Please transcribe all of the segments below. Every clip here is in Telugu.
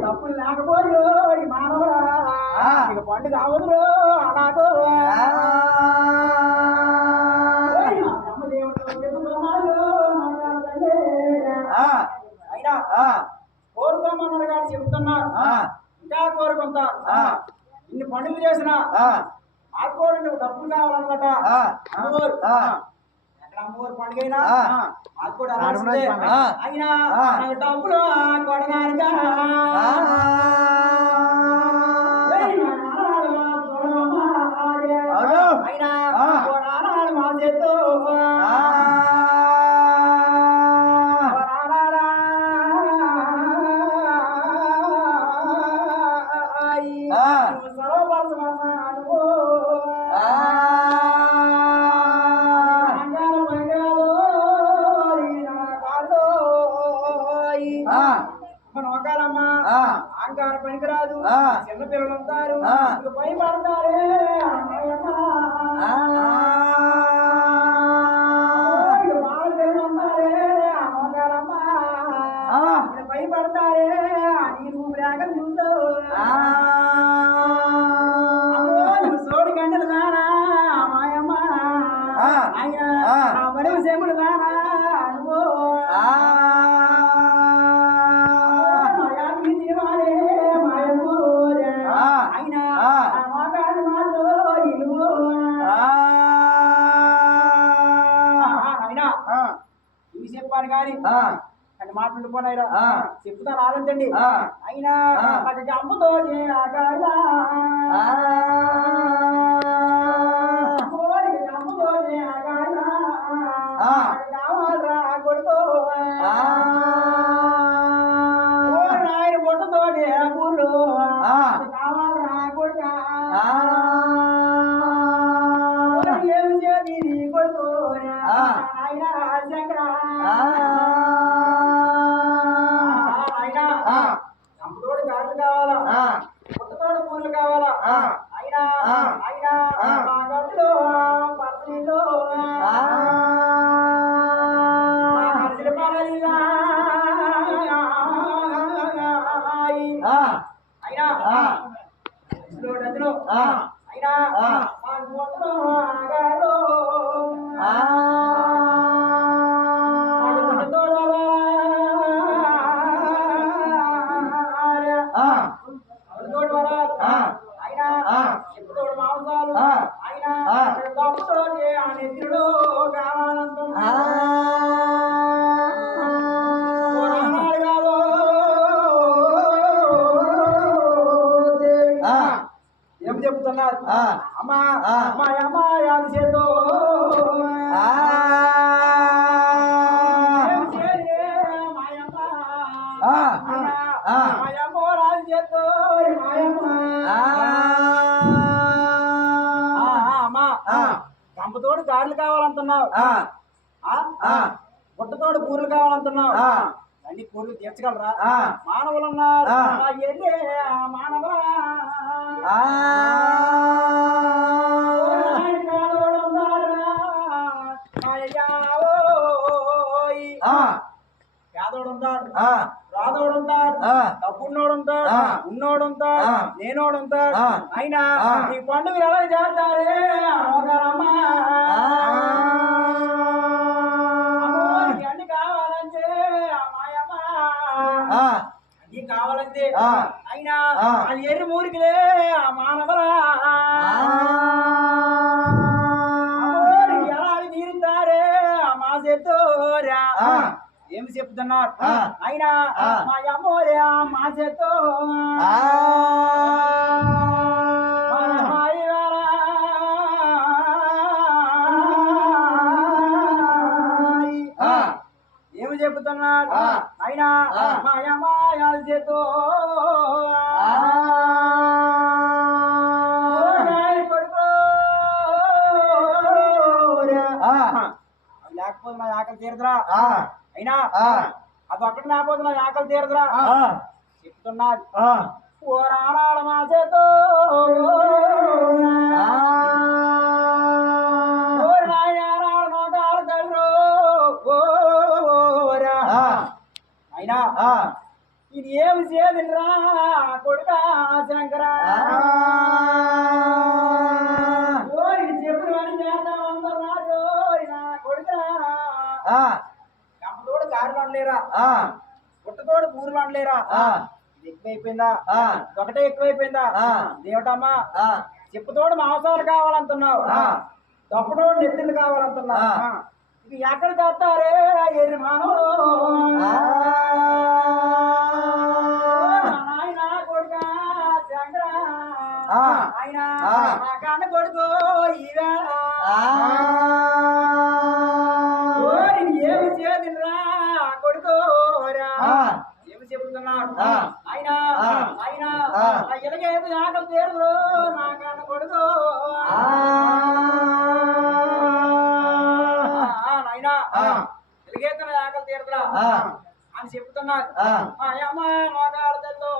తప్పులు లేకపోయో ఈ మానవుడా ఇక పండుగ అవదురో అలాగో అయినా కోరుకోమన్నారు కానీ చెప్తున్నారు ఇంకా కోరుకుంటారు ఇన్ని పండుగలు చేసిన ఆకుకోరు నువ్వు డబ్బులు కావాలన్నమాట అమ్మవారు ఎక్కడ అమ్మవారు పండుగ అయినా ఆకుకోడు అయినా నాకు డబ్బులు కొడగానిగా అయినా మా చేతో అహంకార పనికిరాదు చిన్న పిల్లలు ఉంటారు భయపడతారే భయపడతారే నీరు బ్రాగలు ముందు సోడి గంటలు దానా మాయమ్మ ఆయన మరి సేపుడు దానా అనుభో ఇవి చెప్పాను కానీ అని మాట్లాడుకోనాయిరా చెప్తాను ఆలోచండి అయినా నాకు అమ్మతో కావాలరా కొడుకో ఆయన బొట్టతోటి ఊళ్ళో కావాలరా కొడుక ఏమి చేతి కొడుకో ఆయన శంకర అమ్మతోడు గాజులు కావాలా పుట్టతోడు పూలు కావాలా అయినా అయినా మా గదిలో పర్సీలో అయినా డజను అయినా మా గొప్పలో ఆగాలో చెప్పుతోడు మాంసాలు అయినా తప్పుతోటి ఆ నిద్రలో కావాలంత ఏం చెప్తున్నారు అమ్మా అమ్మాయి అమ్మాయి అది చేతో కంపతోడు గారెలు కావాలంటున్నావు పుట్టతోడు పూర్లు కావాలంటున్నావు అన్ని పూర్లు తీర్చగలరా మానవులు ఉన్నారు మానవులా పేదోడు ఉంటాడు రాదోడు ఉంటాడు డబ్బున్నోడు ఉంటాడు ఉన్నోడు ఉంటాడు నేనోడు ఉంటాడు అయినా ఈ పండుగ ఎలా చేస్తారే అన్ని కావాలంటే మాయమ్మ అన్ని కావాలంటే అయినా అది ఎర్రి మూరికిలే మానవరా ఎలా తీరుతారే మా చేతోరా ఏమి చెప్తున్నారు అయినా మా అమ్మోరా మా చేతో ఏమి చెప్తున్నాడు అయినా మా అమ్మాయాల చేతో లేకపోతే నా ఆకలి తీరదురా అయినా అది ఒక్కటి లేకపోతే నా ఆకలి తీరదురా చెప్తున్నది ఓ రాణాల మా చేతో అయినా ఇది ఏమి చేదిరా కొడుక శంకరా చెప్పిన వాడిని చేద్దామన్నారు కొడుకురా కమ్మతోడు కారులు అనలేరా పుట్టతోడు పూరులు అనలేరా ఇది ఎక్కువైపోయిందా ఒకటే ఎక్కువైపోయిందా దేవటమ్మా చెప్పుతోడు మాంసాలు కావాలంటున్నావు తప్పుతోడు నెత్తిళ్ళు కావాలంటున్నావు ఇది ఎక్కడ చేస్తారే ఎర్రి మానవుడు నాయన కొడుక శంకర ఆయన నా కన్న కొడుకు ఏమి చేదిరా కొడుకోరా ఏమి చెబుతున్నాడు ఆయన ఆయన ఎలాగేది ఆకలి తీరదు నా కన్న కొడుకు నాయన ఎలాగైతే ఆకలి తీరదురా అని చెప్తున్నాడు అమ్మ నాగాడదల్లో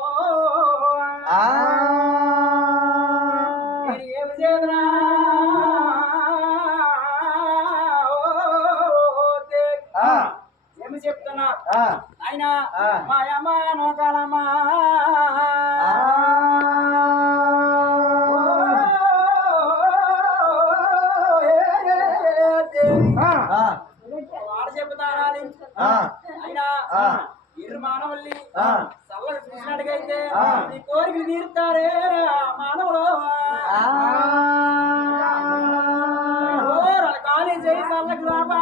నేను ఏమి చేదురా ఏమి చెప్తున్నా ఆయన మాయమ్మ నోకాలమ్మా వాడు చెబుతారాలి అయినా ఇరు మానవుల్ని చల్లగా చూసినట్టుగైతే నీ కోరికలు తీరుతారే మానవులు కాళీ చేయి చల్లకి